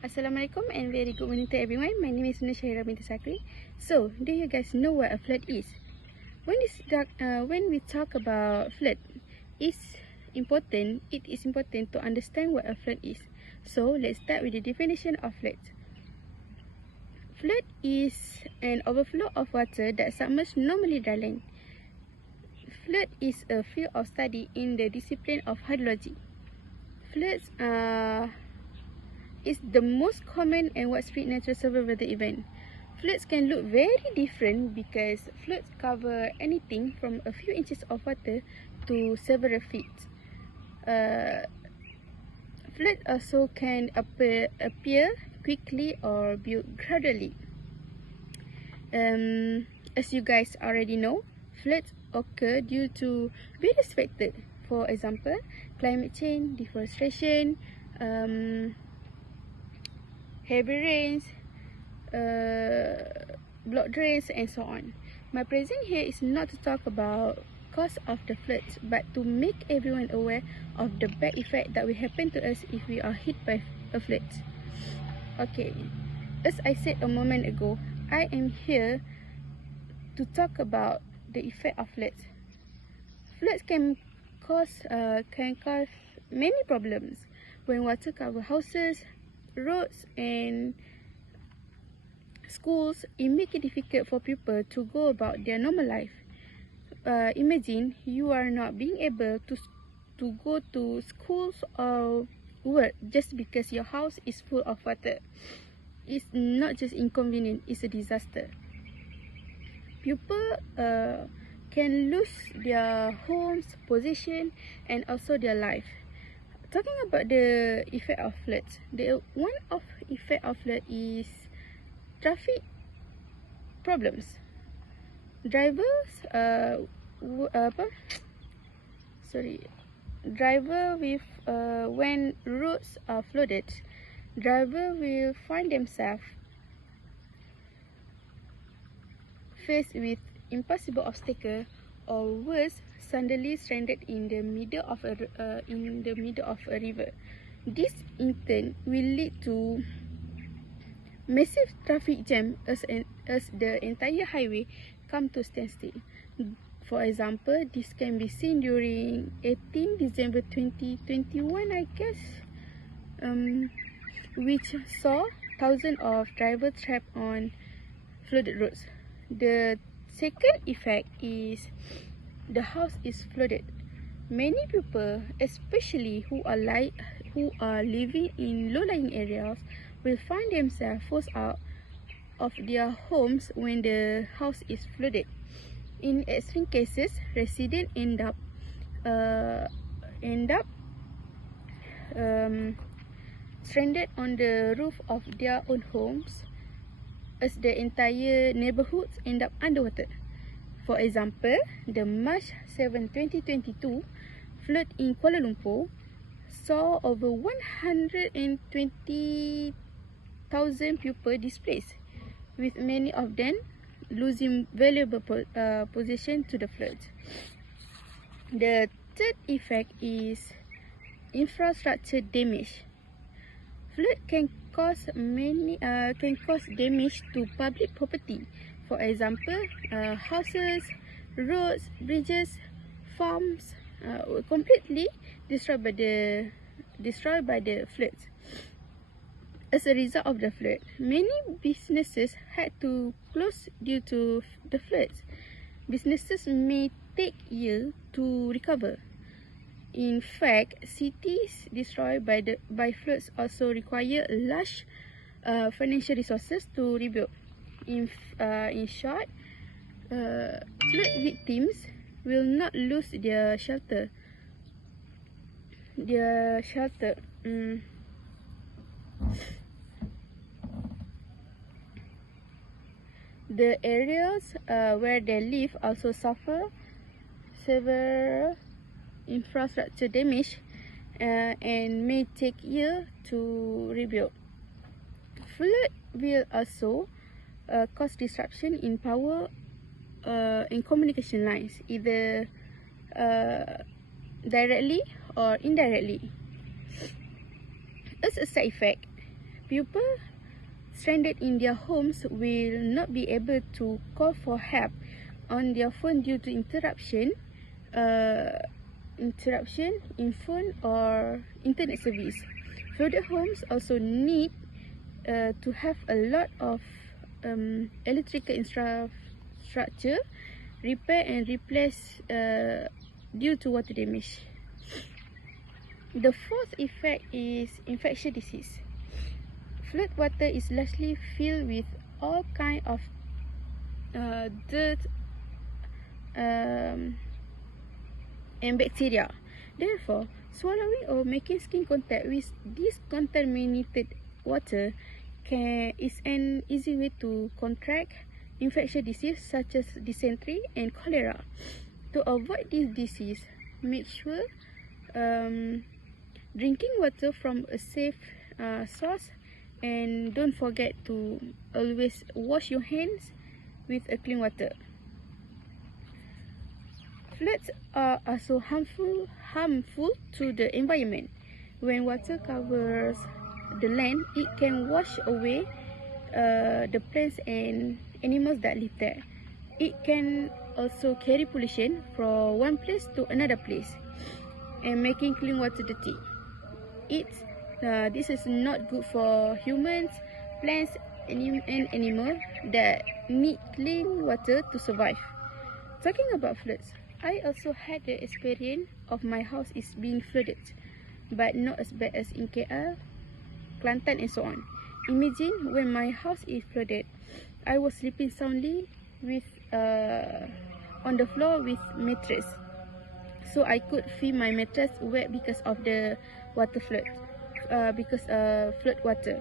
Assalamualaikum and very good morning to everyone. My name is Nur Syahira binti Sakri. So, do you guys know what a flood is? When we talk about flood, it is important to understand what a flood is. So, let's start with the definition of flood. Flood is an overflow of water that submerges normally dry land. Flood is a field of study in the discipline of hydrology. Floods is the most common and widespread natural surface weather event. Floods can look very different because floods cover anything from a few inches of water to several feet. Flood also can appear quickly or build gradually. As you guys already know, floods occur due to various factors. For example, climate change, deforestation, heavy rains, block drains, and so on. My presence here is not to talk about cause of the floods, but to make everyone aware of the bad effect that will happen to us if we are hit by a flood. Okay, as I said a moment ago, I am here to talk about the effect of floods. Floods can cause many problems when water cover houses, roads, and schools. It makes it difficult for people to go about their normal life. Imagine you are not being able to go to schools or work just because your house is full of water. It's not just inconvenient, it's a disaster. People can lose their homes, possession, and also their life. Talking about the effect of floods, one of effect of flood is traffic problems. Drivers, when roads are flooded, driver will find themselves faced with impossible obstacle, or worse, suddenly stranded in the middle of a river. This in turn will lead to massive traffic jam as the entire highway come to standstill. For example, this can be seen during 18 December 2021, I guess, which saw thousands of drivers trapped on flooded roads. The second effect is the house is flooded. Many people, especially who are living in low-lying areas, will find themselves forced out of their homes when the house is flooded. In extreme cases, residents end up stranded on the roof of their own homes, as the entire neighborhoods end up underwater. For example, the March 7, 2022 flood in Kuala Lumpur saw over 120,000 people displaced, with many of them losing valuable possession to the floods. The third effect is infrastructure damage. Flood can cause damage to public property. For example, houses, roads, bridges, farms were completely destroyed by the floods. As a result of the flood, many businesses had to close due to the floods. Businesses may take years to recover. In fact, cities destroyed by floods also require large financial resources to rebuild. In short, flood victims will not lose their shelter. The areas where they live also suffer severe infrastructure damage and may take years to rebuild. Flood will also cause disruption in power and communication lines, either directly or indirectly. As a side effect, people stranded in their homes will not be able to call for help on their phone due to interruption in phone or internet service. Flooded homes also need to have a lot of electrical infrastructure repair and replace due to water damage. The fourth effect is infectious disease. Flood water is largely filled with all kinds of dirt and bacteria. Therefore, swallowing or making skin contact with this contaminated water is an easy way to contract infectious disease such as dysentery and cholera. To avoid this disease, make sure drinking water from a safe source, and don't forget to always wash your hands with a clean water. Floods are also harmful to the environment. When water covers the land, it can wash away the plants and animals that live there. It can also carry pollution from one place to another place and making clean water dirty. This is not good for humans, plants, and animals that need clean water to survive. Talking about floods, I also had the experience of my house is being flooded, but not as bad as in KL, Kelantan, and so on. Imagine when my house is flooded, I was sleeping soundly with on the floor with mattress, so I could feel my mattress wet because of the water flood. Flood water.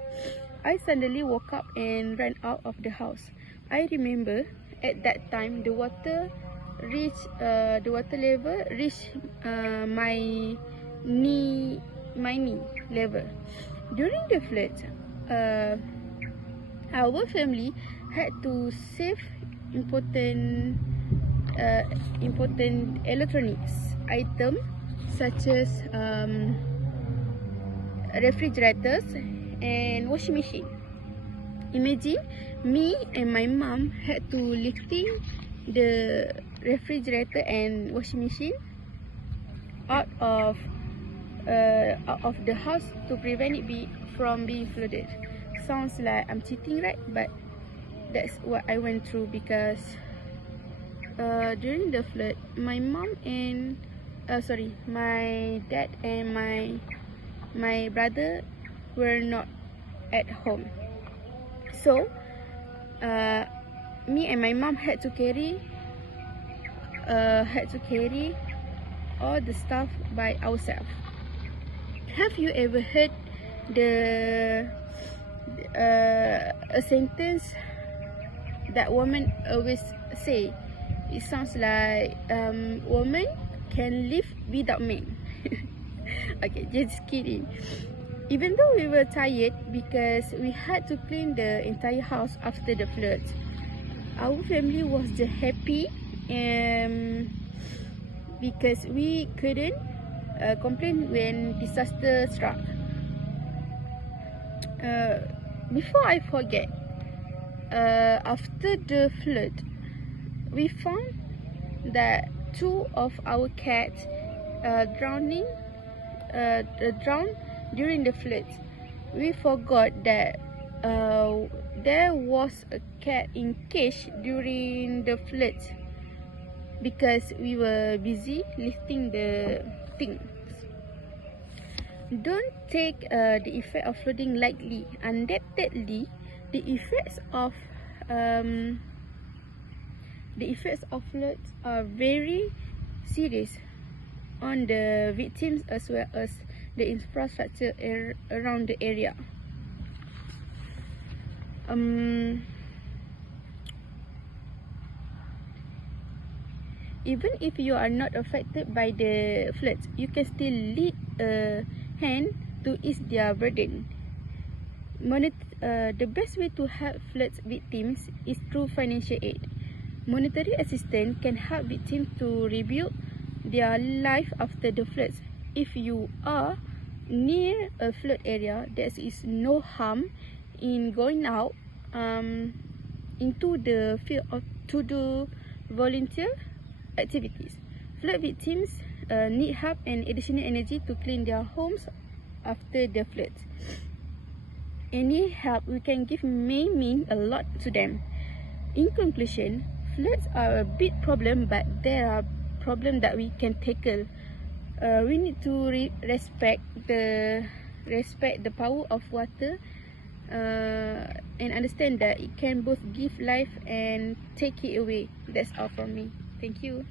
I suddenly woke up and ran out of the house. I remember at that time the water level reached my knee level. During the flood, our family had to save important electronics items such as refrigerators and washing machine. Imagine me and my mom had to lifting the refrigerator and washing machine out of the house to prevent it from being flooded. Sounds like I'm cheating, right? But that's what I went through because during the flood, my dad and my brother were not at home, so me and my mom had to carry all the stuff by ourselves. Have you ever heard a sentence that women always say? It sounds like woman can live without men. Okay, just kidding. Even though we were tired because we had to clean the entire house after the flood, our family was just happy because we couldn't complain when disaster struck. Before I forget, after the flood, we found that 2 of our cats drowned during the flood. We forgot that there was a cat in cage during the flood because we were busy lifting the things. Don't take the effect of flooding lightly. Undoubtedly, the effects of floods are very serious on the victims as well as the infrastructure around the area. Even if you are not affected by the floods, you can still lead a hand to ease their burden. The best way to help flood victims is through financial aid. Monetary assistance can help victims to rebuild their life after the floods. If you are near a flood area, there is no harm in going out into the field to do volunteer activities. Flood victims need help and additional energy to clean their homes after the floods. Any help we can give may mean a lot to them. In conclusion, floods are a big problem, but there are problems that we can tackle. We need to respect the power of water and understand that it can both give life and take it away. That's all from me. Thank you.